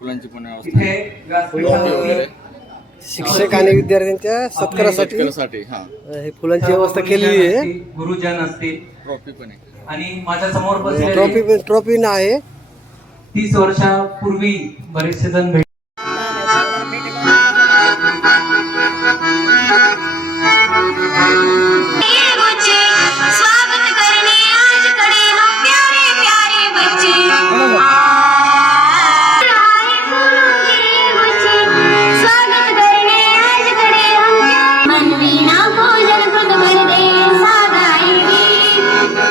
फुलांची पण व्यवस्था आहे. शिक्षक आणि विद्यार्थ्यांच्या सत्कारासाठी हे फुलांची व्यवस्था केलेली आहे. गुरुजन असतील, ट्रॉफी पण आहे आणि माझ्या समोर बसलेले ट्रॉफी आहे. 30 वर्षापूर्वी बरेचसे जण भेट स्वागत करने आज खड़े हम प्यारे प्यारे बच्चे स्वागत करने आज खड़े हम मनवीना भोजन खुद भर दे सादाएगी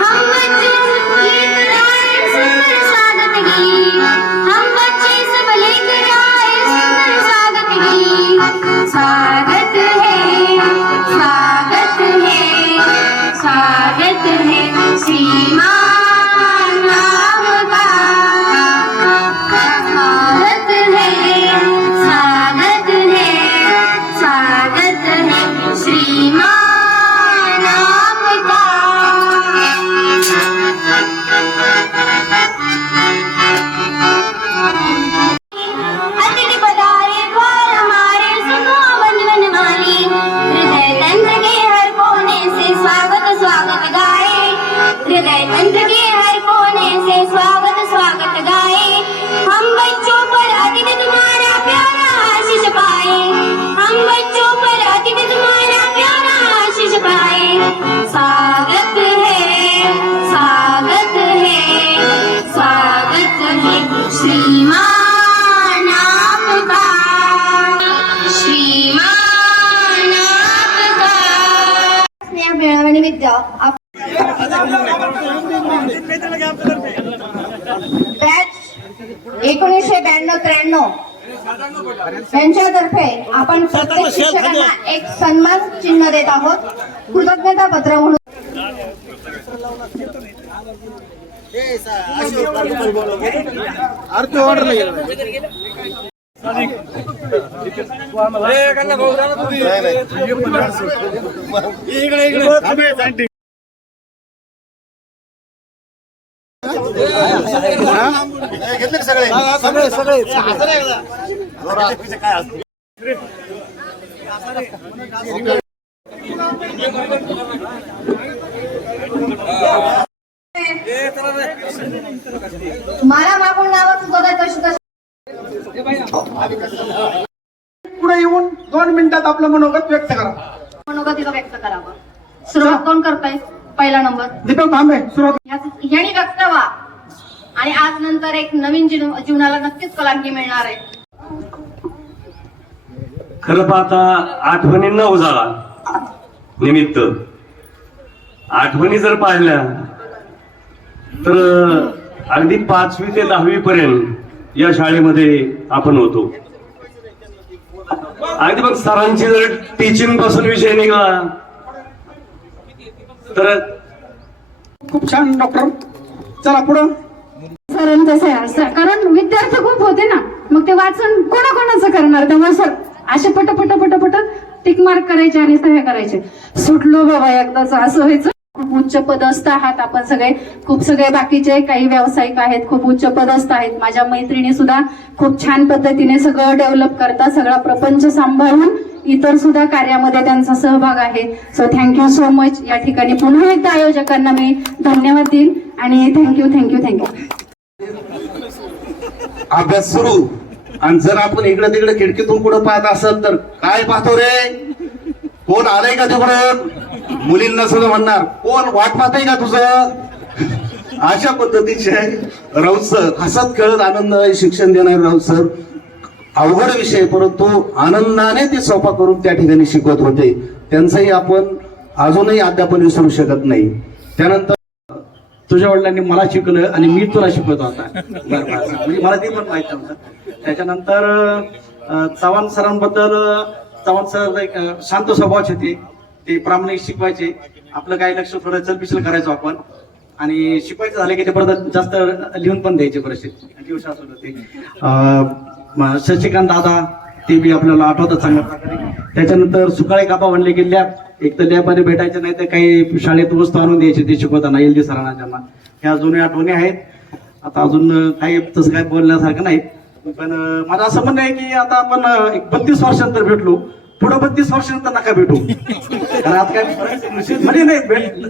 हम बच्चों लेकर आए सुंदर स्वागत गीत हम बच्चे सब लेकर आए सुंदर स्वागत गीत स्वागत है स्वागत है स्वागत है श्रीमान राम का स्वागत है स्वागत है स्वागत है श्रीमान राम का अतिथि पधारे द्वार हमारे सुनो बंधन वाली हृदय तंत्र के हर कोने से स्वागत स्वागत गाए हृदय तंत्र के हर कोने से स्वागत स्वागत गाए हम बच्चों पर अतिथि तुम्हारा प्यारा आशीष पाए हम बच्चों पर अतिथि तुम्हारा प्यारा आशीष पाए स्वागत है स्वागत है स्वागत है श्रीमान आपका श्रीमान आपका स्नेह मेळाव्यानिमित्त बॅच 1992-93 यांच्यातर्फे आपण प्रत्येक शिक्षकांना एक सन्मान चिन्ह देत आहोत. कृतज्ञता पत्र म्हणून मला मागून नावाचं बघायचं पुढे येऊन 2 मिनिटात आपलं मनोगत व्यक्त करा. मनोगतीला व्यक्त करावं. सुरुवात कोण करताय? पहिला नंबर दीपक भांबे. सुरुवात ह्यानी व्यक्त व्हा आणि आज नंतर एक नवीन जीवनाला नक्कीच कलांकी मिळणार आहे. खरं पाहता आठवणींना उजाळा निमित्त आठवणी जर पाहिल्या तर अगदी 5वी ते 10वी पर्यंत या शाळेमध्ये आपण होतो. अगदी मग सरांची जर टीचिंग पासून विषय निघाला तर खूप छान डॉक्टर. चला पुढं. सर कारण विद्यार्थी खूप होते ना, मग ते वाचन कोणाकोणाचं करणार, त्यामुळे सर असे पट टिक मार्क करायचे आणि सह्या करायचे. सुटलो बाबा एकदाच असं व्हायचं. खूप उच्च पदस्थ आहात आपण सगळे, खूप सगळे बाकीचे काही व्यावसायिक आहेत, खूप उच्च पदस्थ आहेत. माझ्या मैत्रिणी सुद्धा खूप छान पद्धतीने सगळं डेव्हलप करतात, सगळा प्रपंच सांभाळून इतर सुद्धा कार्यामध्ये त्यांचा सहभाग आहे. So thank you so much. या ठिकाणी पुन्हा एकदा आयोजकांना मी धन्यवाद देईन आणि थँक्यू. अभ्यास सुरू. आणि जर आपण इकडे तिकडे खिडकीतून कुठं पाहत असेल तर काय पाहतो रे, कोण आलंय का तिकडून, मुलींना सुद्धा म्हणणार कोण वाट पाहतय का तुझं. अशा पद्धतीचे राऊत सर हसत खेळत आनंद शिक्षण देणारे राऊत सर. अवघड विषय परंतु आनंदाने ते सोपा करून त्या ठिकाणी शिकवत होते. त्यांचंही आपण अजूनही अद्याप विसरू शकत नाही. त्यानंतर तुझ्या वडिलांनी मला शिकवलं आणि मी तुला शिकवत होता, म्हणजे मला ते पण माहित नव्हतं. त्याच्यानंतर चव्हाण सरांबद्दल, चव्हाण सर एक शांत स्वभावाचे होते, ते प्रामाणिक शिकवायचे. आपलं काही लक्ष थोडं चलबिचल करायचो आपण, आणि शिकवायचं झालं की ते परत जास्त लिहून पण द्यायचे परिस्थिती होते. शशिकांत दादा ते बी आपल्याला आठवतात चांगल्या प्रकारे. त्याच्यानंतर सुकाळे कापा म्हणले की लॅब, एक तर लॅबमध्ये भेटायचे नाही तर काही शाळेत वस्तू आणून द्यायचे ते शिकवताना एल डी सरांना. त्यांना ह्या जुन्या आठवणी आहेत. आता अजून काही तसं काही बोलण्यासारखं नाही. पण माझं असं म्हणणं आहे की आता आपण एक 32 वर्षानंतर भेटलो, पुढे 32 वर्षानंतर नका भेटू. कारण आता काय म्हणजे नाही,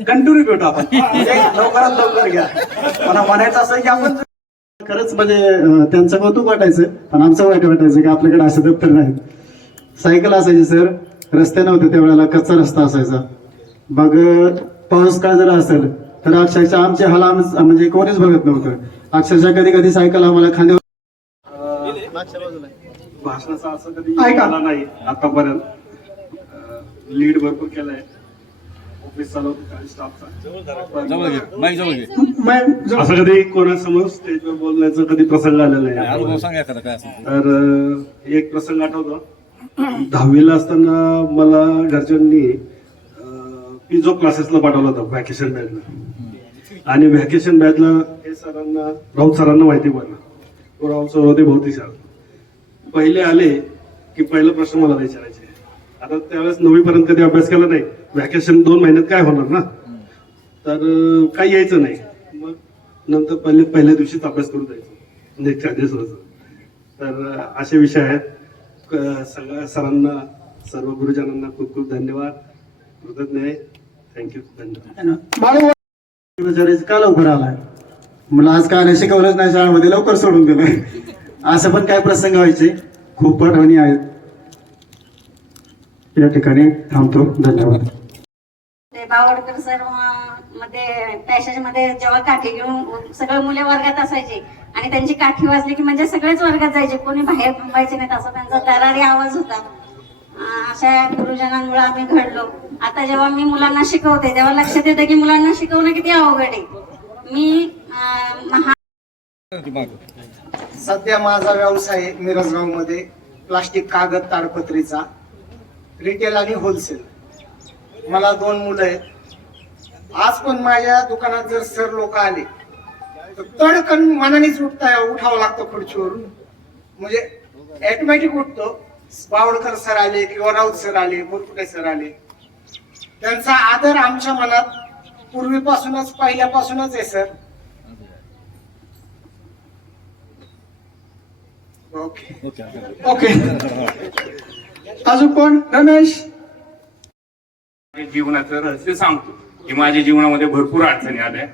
कंटिन्यू भेटू आपण, म्हणजे लवकरात लवकर घ्या. मला म्हणायचं असं की आपण खरंच म्हणजे त्यांचं कौतुक वाटायचं, पण आमचं वाईट वाटायचं की आपल्याकडे असं दप्तर नाहीत. सायकल असायची सर, रस्ते नव्हते त्यावेळेला, कच्चा रस्ता असायचा. मग पाऊस काळ जर असेल तर अक्षरशः आमचे हाल म्हणजे कोणीच बघत नव्हतं. अक्षरशः कधी कधी सायकल आम्हाला खांद्यावर भाषणाचा असं कधी आला नाही आतापर्यंत. लीड भरपूर केलाय, ऑफिस चालवतो काही स्टाफचा. जवळ घे, माईक जवळ घे. असं कधी कोणासमोर स्टेजवर बोलण्याचं कधी प्रसंग आलेला नाही. अनुभव सांगा एखादा काय असेल. तर एक प्रसंग आठवतो. 10वीला असताना मला घरच्यांनी पिझो क्लासेसला पाठवलं होतं व्हॅकेशन बॅचला. आणि व्हॅकेशन बॅचला हे सरांना, राऊत सरांना माहिती पडलं. तो राऊत सर होते भौतिकशास्त्र. पहिले आले की पहिला प्रश्न मला विचारायचे. आता त्यावेळेस 9वी पर्यंत कधी अभ्यास केला नाही, व्हॅकेशन 2 महिन्यात काय होणार ना, तर काही यायचं नाही. मग नंतर पहिल्या दिवशीच अभ्यास करून जायचो, नेक्स्ट दिवसाचं. तर असे विषय आहेत. सगळ्या सरांना, सर्व गुरुजनांना खूप खूप धन्यवाद, कृतज्ञ आहे. थँक्यू, धन्यवाद. विचारायचं का लवकर आलाय, मला आज काय नाही शिकवलंच नाही शाळेमध्ये, लवकर सोडून दिलंय. असं पण काय प्रसंग व्हायचे, खूप आठवणी आहेत. या ठिकाणी थांबतो, धन्यवाद. ते बावडकर सर मध्ये पॅसेज मध्ये जेव्हा काठी घेऊन सगळे मुले वर्गात असायचे आणि त्यांची काठी वाजली की म्हणजे सगळेच वर्गात जायचे, कोणी बाहेर थांबायचे नाहीत. असा त्यांचा दरारी आवाज होता. अशा गुरुजनांमुळे आम्ही घडलो. आता जेव्हा मी मुलांना शिकवते तेव्हा लक्षात येतं की मुलांना शिकवणं किती अवघड आहे. मी सध्या माझा व्यवसाय आहे मिरजगाव मध्ये प्लास्टिक कागद ताडपत्रीचा, रिटेल आणि होलसेल. मला 2 मुलं आहेत. आज पण माझ्या दुकानात जर सर लोक आले तर तडकन मनानेच उठावं लागतं खुर्चीवरून, म्हणजे ऑटोमॅटिक उठतो. बावडकर सर आले किंवा राऊत सर आले, मुरकुटे सर आले, त्यांचा आदर आमच्या मनात पूर्वीपासूनच, पहिल्यापासूनच आहे सर. ओके ओके, अजून कोण? रमेश. जीवनाचं रहस्य सांगतो की माझ्या जीवनामध्ये भरपूर अडचणी आल्या,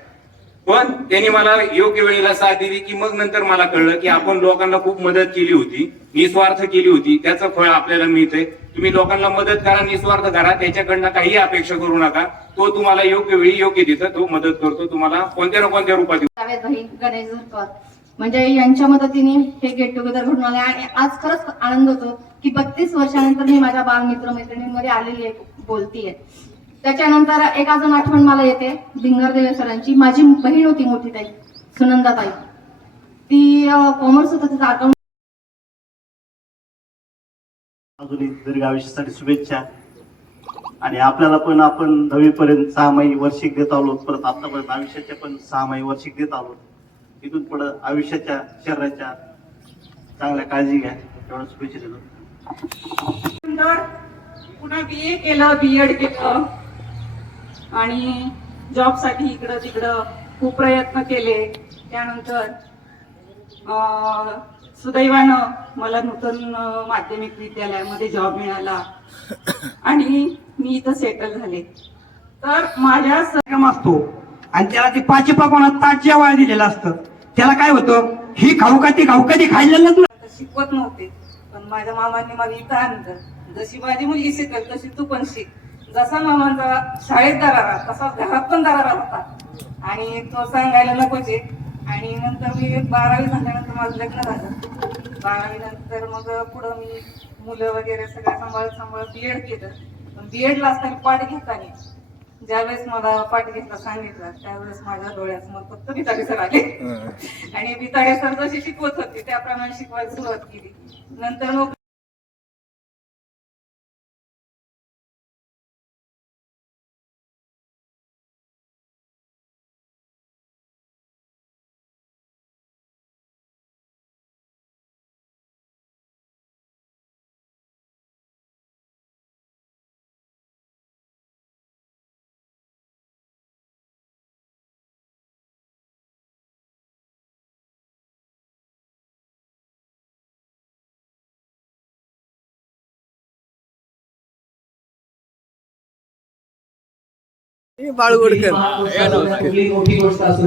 पण त्यांनी मला योग्य वेळेला साथ दिली. की मग नंतर मला कळलं की आपण लोकांना खूप मदत केली होती, निस्वार्थ केली होती, त्याचं फळ आपल्याला मिळतंय. तुम्ही लोकांना मदत करा, निस्वार्थ करा, त्याच्याकडनं काही अपेक्षा करू नका. तो तुम्हाला योग्य वेळी योग्य तिथं तो मदत करतो, तुम्हाला कोणत्या ना कोणत्या रूपात. गणेश झरकर म्हणजे यांच्या मदतीने हे गेट टुगेदर घडून आले आणि आज खरंच आनंद होतो की 32 वर्षानंतर मी माझ्या बालमित्र मैत्रिणींमध्ये आलेली आहे, बोलतीये. त्याच्यानंतर एक अजून आठवण मला येते भिंगरदेवे सरांची. माझी बहीण होती मोठी ताई, सुनंदा ताई, ती कॉमर्स होतं, तिचं अकाउंट. अजूनही दीर्घ आयुष्यासाठी शुभेच्छा. आणि आपल्याला पण आपण 10वी पर्यंत 6 महिने वार्षिक देत आलो, परत आतापर्यंत आयुष्याच्या पण 6 महिने वार्षिक देत आलो. इथून पुढे आयुष्याच्या, शरीराच्या चांगल्या काळजी घ्या, एवढं शुभेच्छा देतो. पुन्हा BA केलं, BEd केलं आणि जॉब साठी इकडं तिकडं खूप प्रयत्न केले. त्यानंतर सुदैवानं मला नूतन माध्यमिक विद्यालयामध्ये जॉब मिळाला आणि मी इथं सेटल झाले. तर माझ्या कार्यक्रम असतो आणि त्याला ते पाची पकवानात ताट जेवायला दिलेलं असतं. त्याला काय होतं, ही खाऊ का ती खाऊ, कधी खाल्लेलंच नाही. शिकवत नव्हते, पण माझ्या मामांनी मला इथं आणलं. जशी माझी मुलगी शिकल तशी तू पण शिक. जसा मामांचा शाळेत दरारा तसा घरात पण दरारा होता आणि तो सांगायला नकोचे. आणि नंतर मी 12वी झाल्यानंतर माझं लग्न झालं. 12वी नंतर मग पुढं मी मुलं वगैरे सगळं सांभाळत BEd केलं. पण BEdला असताना पाठ घेताना ज्यावेळेस मला पाठ घेतला सांगितलं त्यावेळेस माझ्या डोळ्यासमोर फक्त बिताडे सर आले आणि बिताडे सर जशी शिकवत होते त्याप्रमाणे शिकवायला सुरुवात केली. नंतर मग कुठली मोठी गोष्ट असू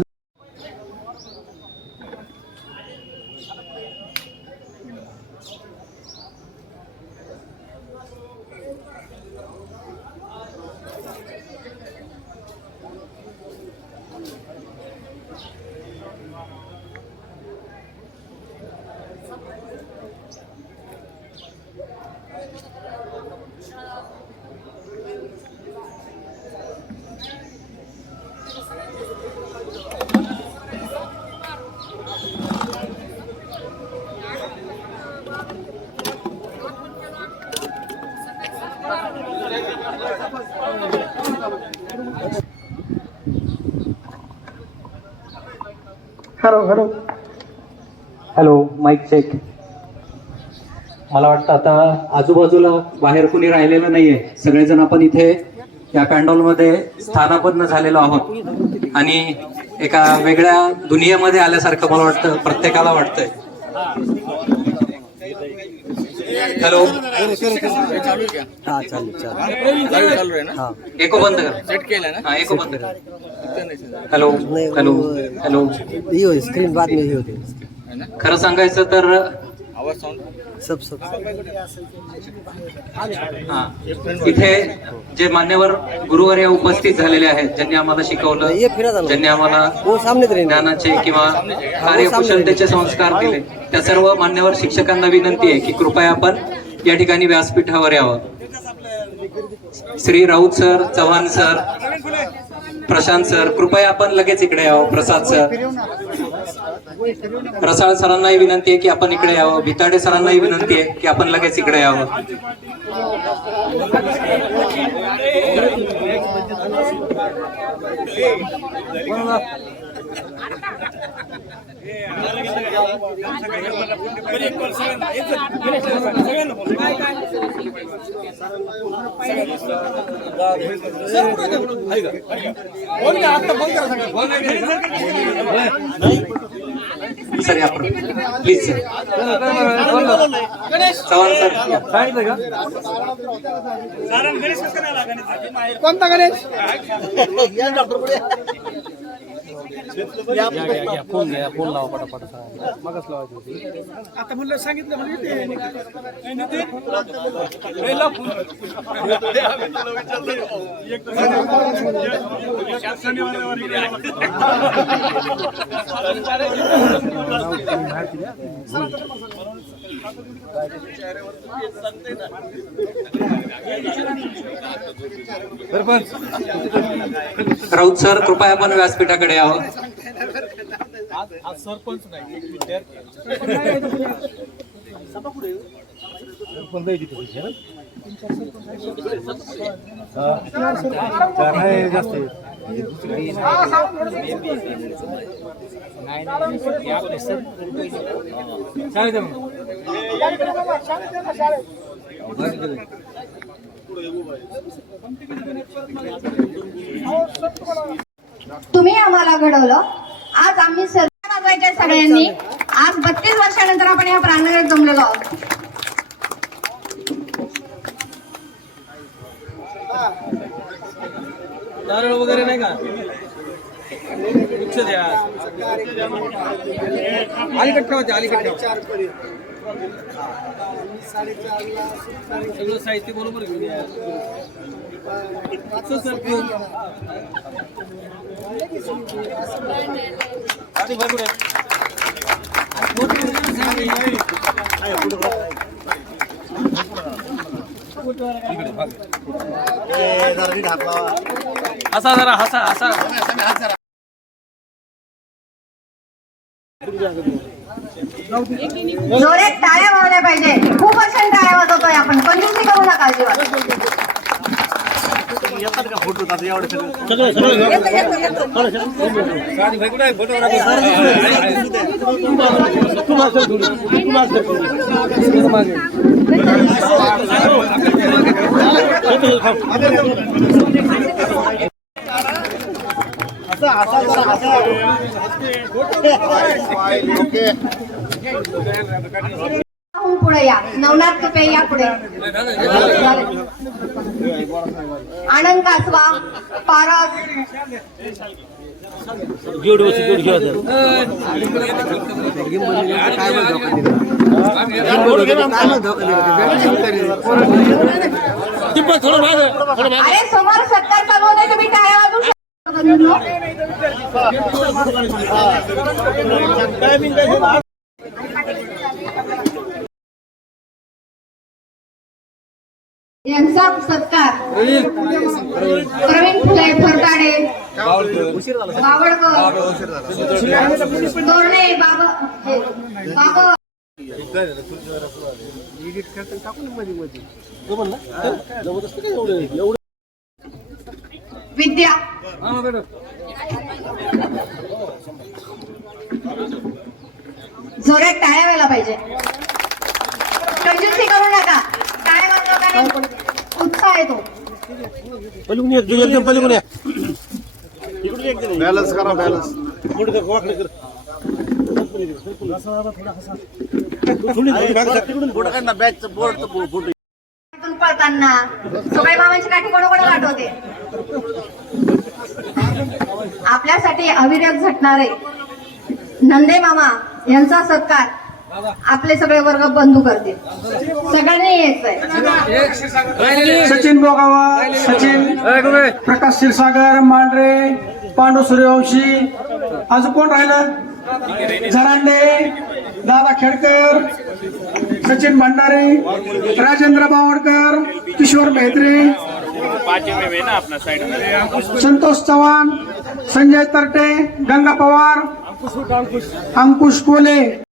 हॅलो, माईक चेक. मला वाटतं आता आजूबाजूला बाहेर कुणी राहिलेलं नाहीये. सगळेजण आपण इथे या पॅन्डॉलमध्ये स्थानापन्न झालेलो आहोत आणि एका वेगळ्या दुनियेमध्ये आल्यासारखं मला वाटतं, प्रत्येकाला वाटतंय. हॅलो, एको बंद कर. हा, एको बंद कर. Hello hello hello. स्क्रीन बाद में होते. खरं सांगायचं तर इथे जे मान्यवर गुरुवर्य उपस्थित झालेले आहेत, ज्यांनी आम्हाला शिकवलं, ज्यांनी आम्हाला ज्ञानाचे किंवा कार्यकुशलतेचे संस्कार दिले, त्या सर्व मान्यवर शिक्षकांना विनंती आहे की कृपया आपण या ठिकाणी व्यासपीठावर यावं. Shri Raut sir, Chavan sir, Prashant sir, कृपया आपण लगेच इकडे यावं. प्रसाद सर, रसाळ सरांनाही विनंती आहे की आपण इकडे यावं. भिताडे सरांनाही विनंती आहे की आपण लगेच इकडे यावं. सर या प्लीज सर. चव्हाण सर, कोणता गणेश? फोन लावा पटापट. मगच लावायचं आता म्हणलं सांगितलं राऊत सर, कृपया आपण व्यासपीठाकडे यावं. सरपंच नाही, तुम्ही आम्हाला घडवलं. आज आम्ही सर्व वाजवायच्या सगळ्यांनी. आज 32 वर्षानंतर आपण या प्रांगणात जमलेलो आहोत. नारळ वगैरे नाही का? वृक्ष द्या. अलीकडे ठेवायचे, अलीकडे सगळं साहित्य बरोबर घेऊन या. हसा जरा, हसा हसा. जोरात टाळ्या वाजल्या पाहिजे. खूप वर्षांनी टाळ्या वाजवतोय आपण. कंजूसी करू नका अजिबात. पुढे या. नवनाथ तुपे या पुढे. आनंद कासवा, पारस, अरे समोर सत्कार चालू होते तुम्ही टाळ्या वाजवू शकता. यांचा सत्कार प्रवीण फुले फरताडे, बावळकर, तोरणे, बाबा विद्या, जोरात टाळ्या व्हायला पाहिजे. कंजूसी करू नका. टाळ्या वाजवताना उत्साह येतो. बॅलन्स करा बॅलन्स. पळताना सोबाई मामांची काठी कोण गाठवते. आपल्यासाठी अविरत झटणारे नंदे मामा यांचा सत्कार आपले सगळे वर्ग बंधू करते. सगळ्यांनी यायचंय. सचिन बोगावा, सचिन, प्रकाश क्षीरसागर, मांढरे, पांडू सूर्यवंशी, अजून कोण राहिलं? झरांडे, दादा खेडकर, सचिन भंडारे, राजेंद्र बावडकर, किशोर मेहत्रे, संतोष चव्हाण, संजय तरटे, गंगा पवार, अंकुश कोले,